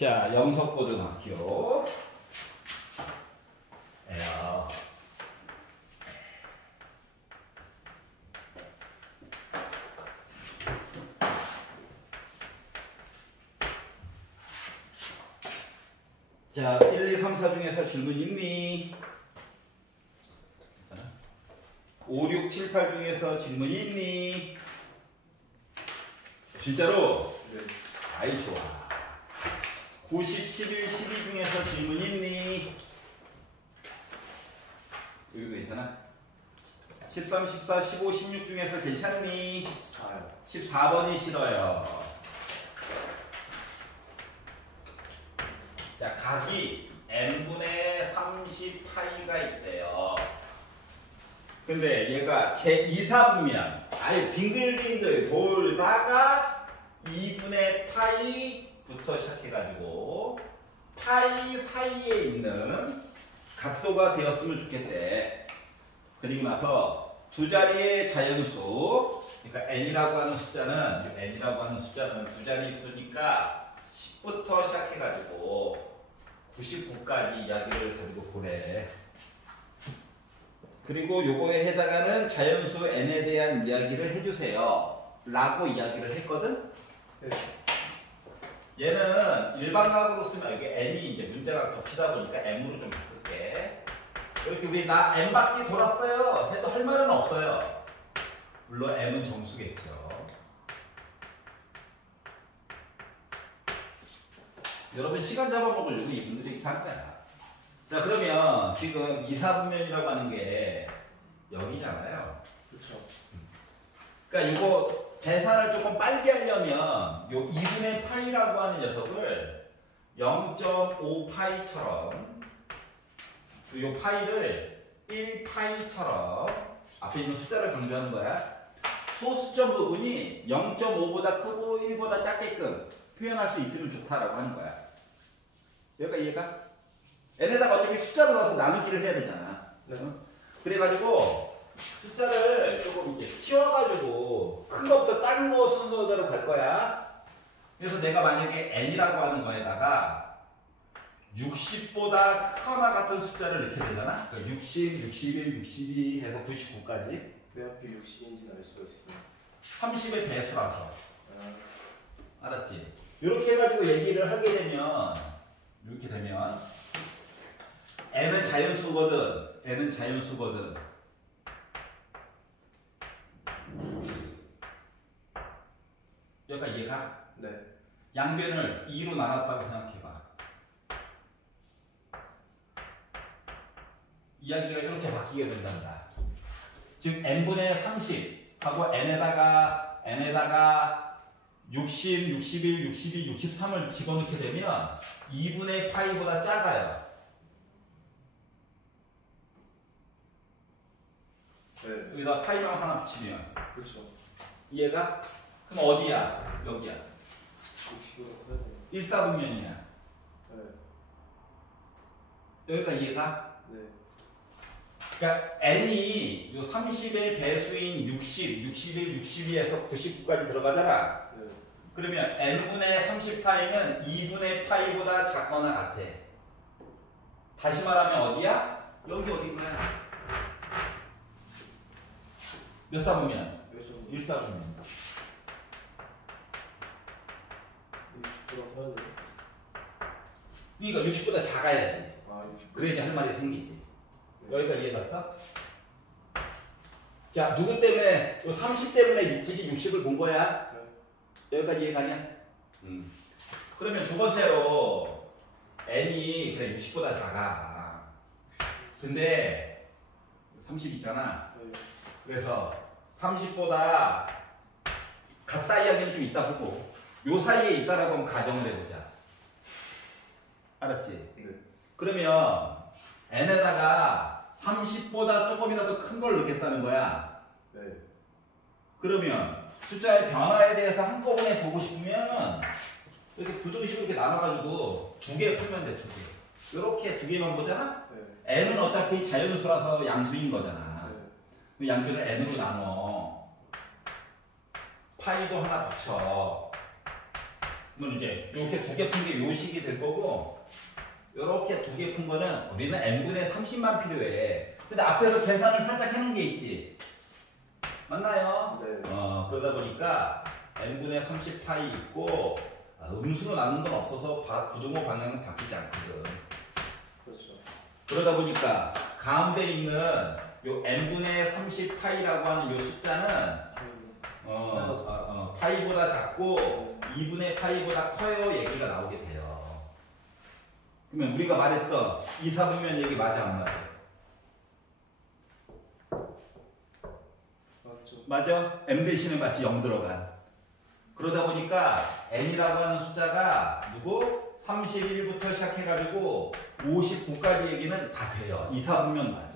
자, 영석고등학교. 자, 1, 2, 3, 4 중에서 질문 있니? 5, 6, 7, 8 중에서 질문 있니? 진짜로? 네. 아이, 좋아. 9, 10, 11, 12 중에서 질문 있니? 여기도 괜찮아? 13, 14, 15, 16 중에서 괜찮니? 14요. 14번이 싫어요. 자, 각이 n분의 30파이가 있대요. 근데 얘가 제2사분면 아예 빙글빙글 돌다가 2분의 파이부터 시작해가지고 파이 사이에 있는 각도가 되었으면 좋겠대. 그리고 나서 두 자리의 자연수, 그러니까 n이라고 하는 숫자는 두 자리 수니까 10부터 시작해가지고 99까지 이야기를 가지고 보래. 그리고 요거에 해당하는 자연수 n에 대한 이야기를 해주세요 라고 이야기를 했거든. 네. 얘는 일반각으로 쓰면 여기 n이 이제 문자가 겹치다 보니까 m으로 좀 바꿀게. 이렇게 우리 나 n 바퀴 돌았어요 해도 할 말은 없어요. 물론 m은 정수겠죠. 여러분 시간 잡아먹으려고 이분들이 이렇게 한 거야. 자, 그러면 지금 2, 4분면이라고 하는 게 여기잖아요. 그렇죠. 그러니까 이거 계산을 조금 빨리 하려면 요 2분의 파이라고 하는 녀석을 0.5파이처럼 요 파이를 1파이처럼 앞에 있는 숫자를 강조하는 거야. 소수점 부분이 0.5보다 크고 1보다 작게끔 표현할 수 있으면 좋다라고 하는 거야. 여기가 이해가? n에다가 어차피 숫자를 넣어서 나누기를 해야 되잖아. 네. 그래가지고 숫자를 조금 이렇게 키워가지고 큰 거부터 작은 거 순서대로 갈 거야. 그래서 내가 만약에 n이라고 하는 거에다가 60보다 크거나 같은 숫자를 넣게 되잖아. 그러니까 60, 61, 62 해서 99까지. 왜 하필 60인지는 알 수가 있습니다. 30의 배수라서. 아. 알았지? 이렇게 해가지고 얘기를 하게 되면 이렇게 되면 n은 자연수거든. n은 자연수거든. 여기가 이해가? 네. 양변을 2로 나눴다고 생각해봐. 이야기가 이렇게 바뀌게 된단다. 즉 n분의 30 하고 n에다가 60, 61, 62, 63을 집어넣게 되면 2분의 파이보다 작아요. 네. 여기다 파이만 하나 붙이면. 그렇죠. 이해가? 그럼 어디야? 여기야. 60으로 커야 돼요. 1사분면이야. 네. 여기가 이해가? 네. 그러니까 n이 요 30의 배수인 60, 61, 62에서 99까지 들어가잖아. 네. 그러면 n분의 30파이는 2분의 파이보다 작거나 같아. 다시 말하면 어디야? 여기 어딘 거야? 몇 사분면? 1사분면. 60보다 커야 돼요. 그러니까 60보다 작아야지. 아, 60. 그래야지 할 말이 생기지. 네. 여기까지 이해갔어? 자, 누구 때문에, 30 때문에 굳이 60을 본 거야? 네. 여기까지 이해가냐? 그러면 두 번째로, n이 그래 60보다 작아. 근데 30 있잖아. 네. 그래서 30보다 같다 이야기는 좀 이따 보고, 요 사이에 있다라고 한번 가정을 해보자. 알았지? 네. 그러면 n에다가 30보다 조금이라도 큰 걸 넣겠다는 거야. 네. 그러면 숫자의 변화에 대해서 한꺼번에 보고 싶으면 이렇게 부등식으로 이렇게 나눠가지고 두 개 풀면 돼, 두 개. 이렇게 두 개만 보잖아? 네. n은 어차피 자연수라서 양수인 거잖아. 네. 양변을 n으로 나눠. 파이도 하나 붙여. 그러면 이제 이렇게 두 개 푼 게 요 식이 될 거고, 요렇게 두 개 푼 거는 우리는 n분의 30만 필요해. 근데 앞에서 계산을 살짝 해놓은 게 있지. 맞나요? 네. 그러다 보니까 n분의 30파이 있고, 음수로 나눈 건 없어서 부등호 방향은 바뀌지 않거든. 그렇죠. 그러다 보니까 가운데 있는 요 n분의 30파이라고 하는 요 숫자는 파이보다 작고 2분의 파이보다 커요 얘기가 나오게 돼요. 그러면 우리가 말했던 이사분면 얘기 맞아 안 맞아? 맞죠. 맞아? m 대신에 마치 0 들어간. 그러다 보니까 n이라고 하는 숫자가 누구? 31부터 시작해가지고 59까지 얘기는 다 돼요. 이사분면 맞아.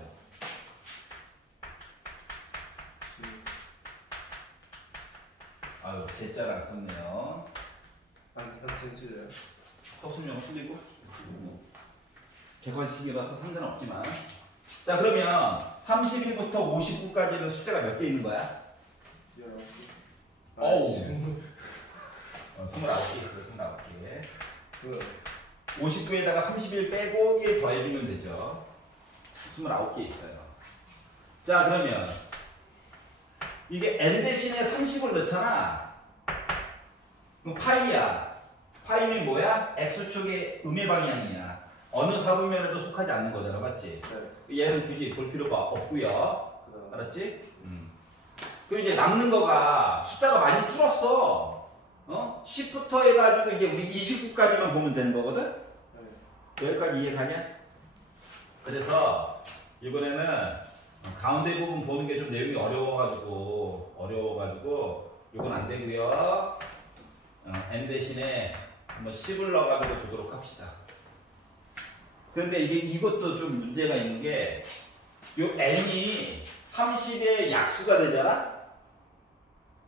아유, 제자를 안 썼네요. 진짜요? 서술형 틀리고 객관식이라서 상관없지만. 자, 그러면 31부터 59까지는 숫자가 몇 개 있는 거야? 어우. 29개 있어요. 29개. 59에다가 31 빼고 1 더해주면 되죠. 29개 있어요. 자, 그러면 이게 n 대신에 30을 넣잖아. 그럼 파이야. 파이는 뭐야? x축의 음의 방향이야. 어느 사분면에도 속하지 않는 거잖아. 맞지? 네. 얘는 굳이 볼 필요가 없고요. 알았지? 그럼 이제 남는 거가 숫자가 많이 줄었어. 10부터 해가지고 이제 우리 29까지만 보면 되는 거거든? 네. 여기까지 이해가냐? 그래서 이번에는 가운데 부분 보는 게 좀 내용이 어려워가지고 이건 안 되고요. n 대신에 한번 10을 넣어가지고 보도록 합시다. 그런데 이것도 좀 문제가 있는 게 요 n이 30의 약수가 되잖아?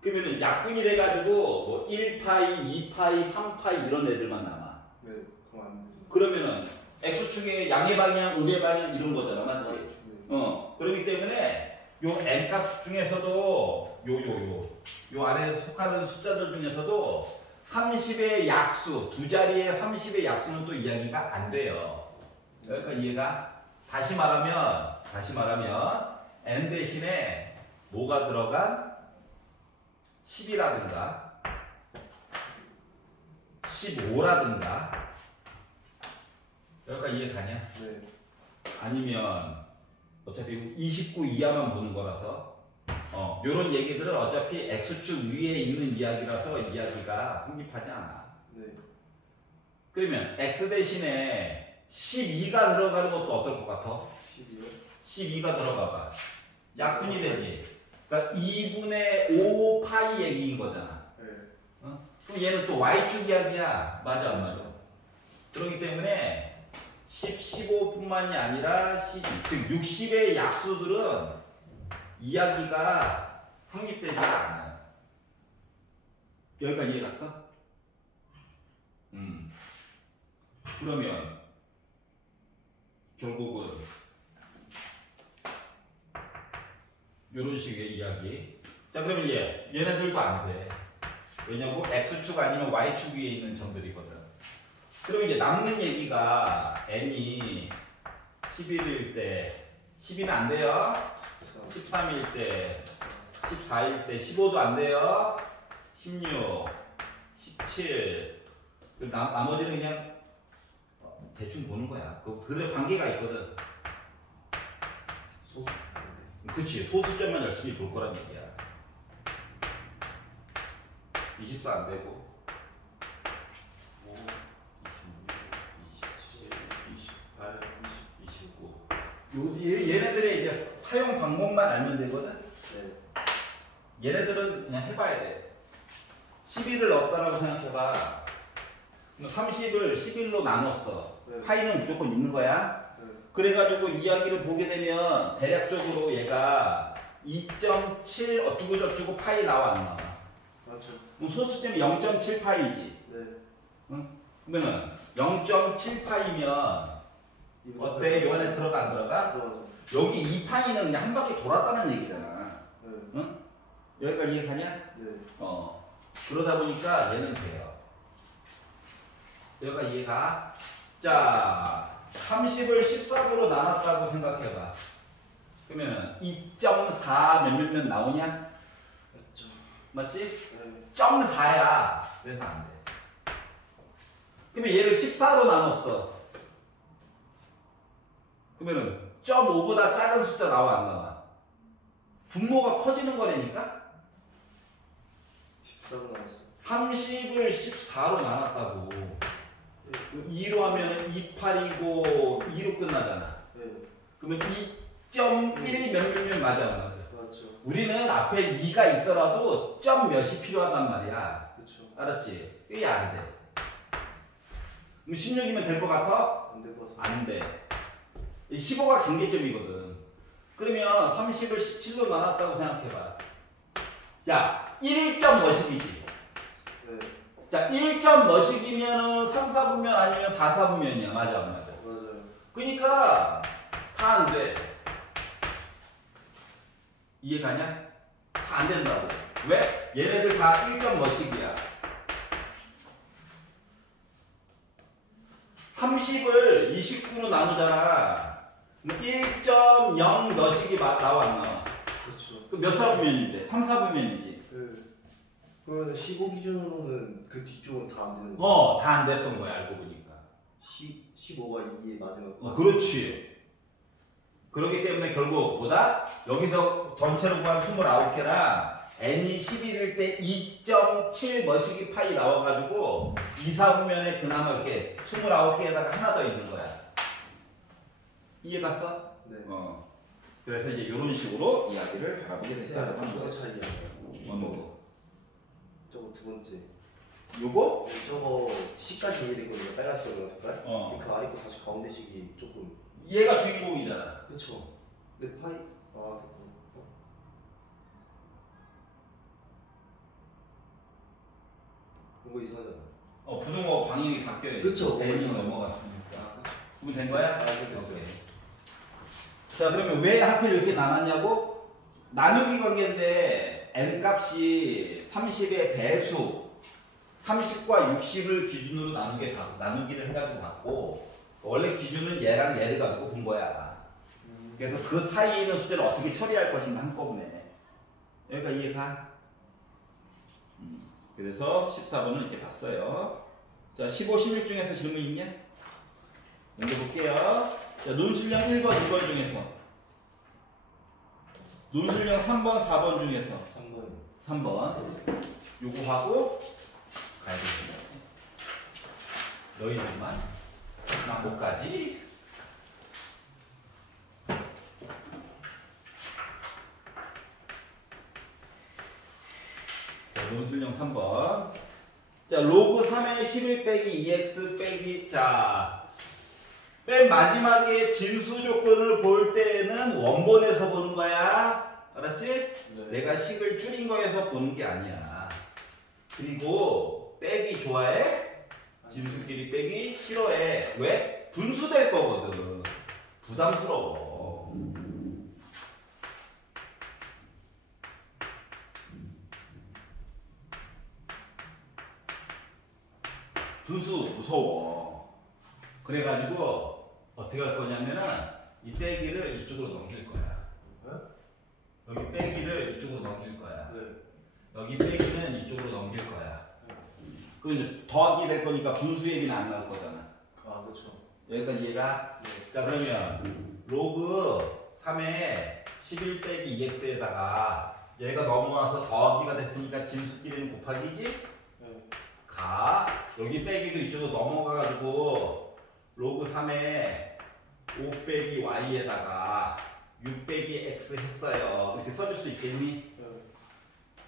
그러면 약분이 돼가지고 뭐 1파이, 2파이, 3파이 이런 애들만 남아. 네. 그럼 안 되죠. 그러면은 x축의 양의 방향, 음의 방향 이런 거잖아. 맞지? 그렇기 때문에 요 n값 중에서도 요 안에 속하는 숫자들 중에서도 30의 약수, 두 자리의 30의 약수는 또 이야기가 안 돼요. 여기까지 이해가? 다시 말하면 n 대신에 뭐가 들어간? 10이라든가 15라든가 여기까지 이해가냐? 네. 아니면 어차피 29 이하만 보는 거라서 요런 얘기들은 어차피 x축 위에 있는 이야기라서 이야기가 성립하지 않아. 네. 그러면 x 대신에 12가 들어가는 것도 어떨 것 같아? 12요? 12가 들어가봐. 약분이 되지. 그러니까 2분의 5 파이 얘기인 거잖아. 네. 그럼 얘는 또 y축 이야기야. 맞아 안 맞아? 그렇기 때문에 10, 15뿐만이 아니라 12, 즉 60의 약수들은 이야기가 성립되지 않아요. 여기까지 이해 갔어? 그러면 결국은 이런 식의 이야기. 자, 그러면 얘네들도 안 돼. 왜냐고? x축 아니면 y축 위에 있는 점들이거든. 그럼 이제 남는 얘기가 n이 11일 때 12는 안 돼요. 13일 때 14일 때 15도 안 돼요. 16, 17 나머지는 그냥 대충 보는 거야. 그들의 관계가 있거든. 소수. 그치. 소수점만 열심히 볼 거란 얘기야. 24 안 되고 5, 26, 27, 28, 29 얘네들의 이제 사용 방법만 알면 되거든. 네. 얘네들은 그냥 해봐야 돼. 11을 넣었다라고 생각해봐. 30을 11로 나눴어. 네. 파이는 무조건 있는 거야. 네. 그래가지고 이야기를 보게 되면 대략적으로 얘가 2.7 어쩌고저쩌고 파이 나와 안 나와? 맞죠. 그럼 소수점이 0.7 파이지. 네. 그러면은 0.7 파이면 어때? 요 안에 들어가 안 들어가? 들어가죠. 여기 이 파이는 그냥 한 바퀴 돌았다는 얘기잖아. 네. 여기까지 이해가냐? 네. 그러다 보니까 얘는 돼요. 여기가 이해가? 자, 30을 14부로 나눴다고 생각해봐. 그러면 2.4 몇몇몇 나오냐? 맞죠. 맞지? 네. 0.4야. 그래서 안 돼. 그러면 얘를 14로 나눴어. 그러면은 0.5보다 작은 숫자 나와 안 나와? 분모가 커지는 거라니까? 14로 나왔어. 30을 14로 나눴다고. 네. 2로 하면 28이고 2로 끝나잖아. 네. 그러면 2.1 몇몇몇 맞아 안 맞아? 맞죠. 우리는 앞에 2가 있더라도 점 몇이 필요하단 말이야. 그렇죠. 알았지? 이게 안 돼. 그럼 16이면 될 것 같아? 안 될 것 같습니다. 안 돼. 15가 경계점이거든. 그러면 30을 17로 나눴다고 생각해봐. 야, 1점 머식이지. 네. 자, 1점 머식이면은 3, 4분면 아니면 4, 4분면이야. 맞아, 안 맞아? 맞아요. 그러니까 다 안 돼. 이해가냐? 다 안 된다고. 왜? 얘네들 다 1점 머식이야. 30을 29로 나누잖아. 1.0 몇식이 나와 안 나와? 그렇죠. 그럼 몇 사분면인데? 3, 4분면이지. 네. 그러면 15 기준으로는 그 뒤쪽은 다 안 되는 거예요. 다 안 됐던 거야, 알고 보니까. 15가 2의 마지막. 그렇지. 그렇기 때문에 결국 뭐다? 여기서 전체로 구한 29개랑 n이 11일 때 2.7 머시기 파이 나와가지고 2, 4분면에 그나마 이렇게 29개에다가 하나 더 있는 거야. 이해 갔어? 네. 그래서 이제 이런 식으로 이야기를 바라보게 됐다라고 하는 저거 거야. 차이야. 저거 두 번째. 요거? 저거 C까지 이해됐거든요. 빨간색으로 색깔. 어. 그 아래 거 다시 가운데 식이 조금. 얘가 주인공이잖아. 그렇죠. 근데 파이 됐고. 이거 이상하잖아. 부등호 방향이 바뀌어야지. 그쵸. n이 넘어갔으니까. 그러면 된 거야? 그럼 됐어요. 오케이. 자, 그러면 왜 하필 이렇게 나눴냐고? 나누기 관계인데 n 값이 30의 배수 30과 60을 기준으로 나누기를 해가지고 받고 원래 기준은 얘랑 얘를 가지고 본 거야. 그래서 그 사이에 있는 숫자를 어떻게 처리할 것인가 한꺼번에. 여기가 이해가? 그래서 14번은 이렇게 봤어요. 자, 15, 16 중에서 질문 있냐? 먼저 볼게요. 자, 논술형 1번, 2번 중에서 논술형 3번, 4번 중에서 3번. 3번 요거 하고 가야 되겠네. 너희들만 나 못 가지. 자, 논술형 3번. 자, 로그 3의 11 빼기 2x 빼기 맨 마지막에 진수 조건을 볼 때는 원본에서 보는 거야. 알았지? 네. 내가 식을 줄인 거에서 보는 게 아니야. 그리고 빼기 좋아해? 진수끼리 빼기 싫어해. 왜? 분수될 거거든. 부담스러워. 분수 무서워. 그래가지고 어떻게 할 거냐면은 이 빼기를 이쪽으로 넘길 거야. 네? 여기 빼기를 이쪽으로 넘길 거야. 네. 여기 빼기는 이쪽으로 넘길 거야. 그럼 이제 더하기 될 거니까 분수 얘기는 안 나올 거잖아. 그렇죠. 여기까지 이해가? 네. 자, 그러면 로그 3의 11 빼기 2x에다가 얘가 넘어와서 더하기가 됐으니까 진수끼리는 곱하기지? 네. 여기 빼기도 이쪽으로 넘어가가지고 로그 3의 5 빼기 y에다가 6 빼기 x 했어요. 이렇게 써줄 수 있겠니? 네.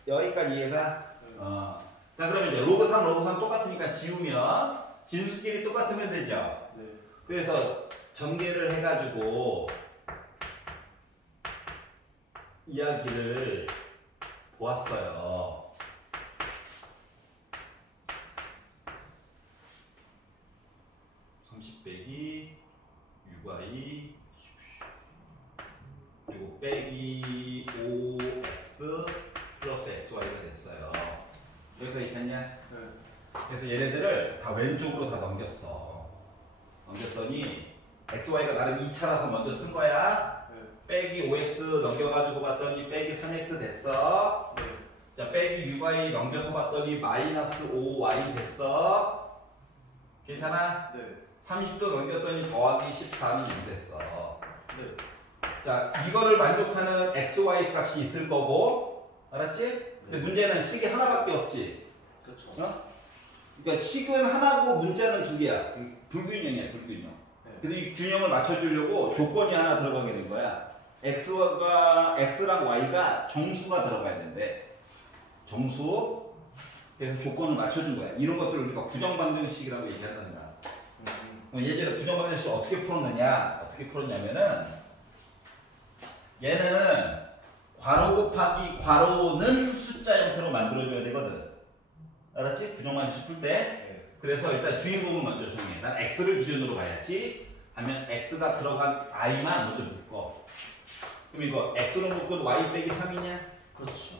여기까지 이해가? 네. 자, 그러면 이제 로그 3 똑같으니까 지우면 진수끼리 똑같으면 되죠? 네. 그래서 전개를 해가지고 이야기를 보았어요. 빼기 6y 그리고 빼기 5x 플러스 xy가 됐어요. 여기까지 있었냐? 네. 그래서 얘네들을 다 왼쪽으로 다 넘겼어. 넘겼더니 xy가 나름 2차라서 먼저 쓴 거야. 빼기 5x 넘겨가지고 봤더니 빼기 3x 됐어. 자, 빼기 6y 넘겨서 봤더니 마이너스 5y 됐어. 괜찮아? 30도 넘겼더니 더하기 13이 됐어. 자, 이거를 만족하는 xy 값이 있을 거고, 알았지? 근데 문제는 식이 하나밖에 없지. 그렇죠. 어? 그러니까 식은 하나고 문자는 두 개야. 불균형이야, 불균형. 그래서 이 균형을 맞춰주려고 조건이 하나 들어가게 된 거야. x랑 y가 정수가 들어가야 된대. 정수. 그래서 조건을 맞춰준 거야. 이런 것들을 우리가 부정방정식이라고 얘기한단다. 예전에 부정방정식을 어떻게 풀었느냐? 어떻게 풀었냐면은 얘는 괄호 곱하기 괄호는 숫자 형태로 만들어줘야 되거든. 알았지? 부정방정식 풀 때. 그래서 일단 주인공을 먼저 정해. 난 x를 기준으로 봐야지. 하면 x가 들어간 i만 먼저 묶어. 그럼 이거 x로 묶은 y 빼기 3이냐? 그렇죠.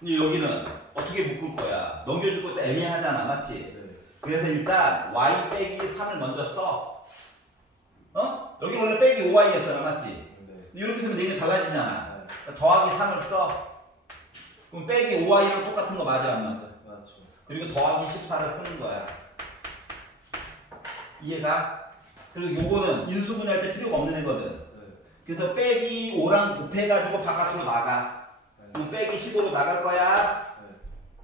근데 여기는 어떻게 묶을 거야? 넘겨줄 것도 애매하잖아, 맞지? 그래서 일단 y 빼기 3을 먼저 써. 어? 여기 원래 빼기 5y였잖아, 맞지? 이렇게 쓰면 내게 달라지잖아. 더하기 3을 써. 그럼 빼기 5y랑 똑같은 거 맞아, 안 맞아? 맞죠. 그리고 더하기 14를 쓰는 거야. 이해가? 그리고 요거는 인수분해할 때 필요가 없는 애거든. 그래서 빼기 5랑 곱해가지고 바깥으로 나가. 그럼 빼기 15로 나갈 거야.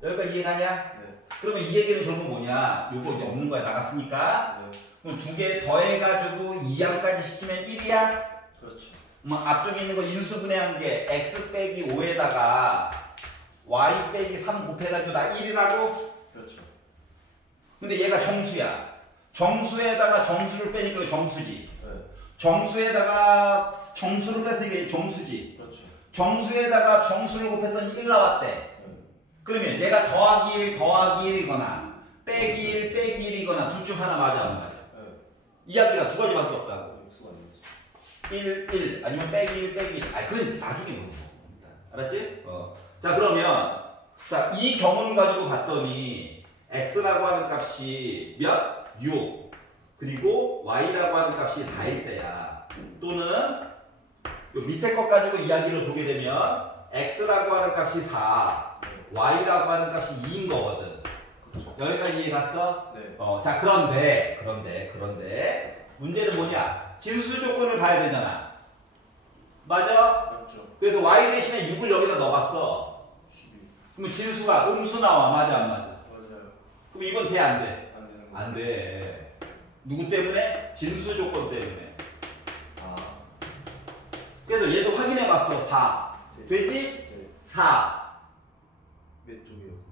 여기까지 이해가냐? 그러면 이 얘기는 결국 뭐냐? 요거 이제 없는 거야, 나갔으니까. 그럼 두 개 더해가지고 2항까지 시키면 1이야? 그렇죠. 뭐 앞쪽에 있는 거 인수분해한 게 x 빼기 5에다가 y 빼기 3 곱해가지고 나 1이라고? 그렇죠. 근데 얘가 정수야. 정수에다가 정수를 빼니까 정수지. 정수에다가 정수를 빼서 이게 정수지. 그렇죠. 정수에다가 정수를 곱했더니 1 나왔대. 그러면 얘가 더하기 1, 더하기 1이거나 빼기 1, 빼기 1이거나 둘 중 하나 맞아, 안 맞아? 이야기가 두 가지밖에 없다고. 1, 1 아니면 빼기 1, 빼기 1. 아, 그건 나중에 보자. 알았지? 자, 그러면 자, 이 경우를 가지고 봤더니 x라고 하는 값이 몇? 6. 그리고 y라고 하는 값이 4일 때야. 또는 요 밑에 것 가지고 이야기를 보게 되면 x라고 하는 값이 4, y라고 하는 값이 2인 거거든. 그렇죠. 여기까지 이해 갔어? 네. 자, 그런데 문제는 뭐냐? 진수 조건을 봐야 되잖아. 맞아? 맞죠. 그래서 y 대신에 6을 여기다 넣어봤어. 12. 그러면 진수가 음수 나와. 맞아, 안 맞아? 맞아요. 그럼 이건 돼, 안 돼? 안 되는 거. 안 돼. 누구 때문에? 진수 조건 때문에. 아. 그래서 얘도 확인해 봤어. 4. 되지? 네. 4. 몇 쪽이었어?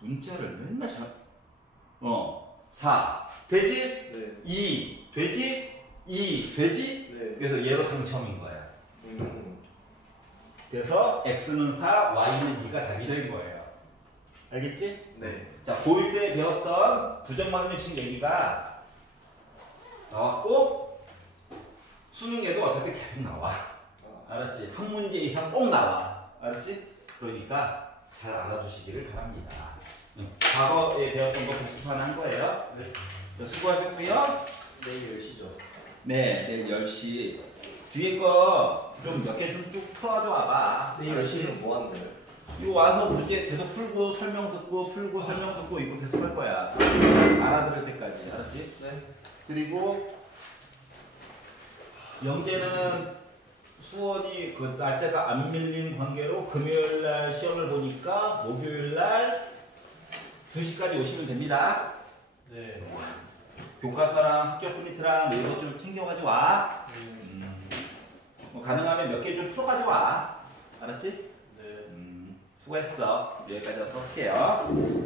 문자를 맨날 4. 되지? 네. 2. 되지? 2. 되지? 네. 그래서 얘로 당첨인 거야. 그래서 x는 4, y는 2가 답이 된 거예요. 알겠지? 네. 자, 고1 때 배웠던 부정방정식 얘기가 나왔고 수능에도 어차피 계속 나와. 알았지? 한 문제 이상 꼭 나와. 알았지? 그러니까 잘 알아두시기를 바랍니다. 과거에 배웠던 거 복습하는 거예요. 네. 자, 수고하셨고요. 내일 10시죠. 네, 내일 10시. 뒤에 거 좀 몇 개 좀 쭉 풀어줘 와봐. 내일 10시는 뭐 하는데요? 이거 와서 문제 계속 풀고 설명 듣고 풀고 설명 듣고 이거 계속 할 거야. 알아들을 때까지. 알았지? 네. 그리고 영재는 수원이 그 날짜가 안 밀린 관계로 금요일 날 시험을 보니까 목요일 날 2시까지 오시면 됩니다. 네. 교과서랑 학교 프린트랑 뭐 이것 좀 챙겨가지고 와. 뭐 가능하면 몇 개 좀 풀어가지고 와. 알았지? 네. 수고했어. 여기까지 하도록 할게요.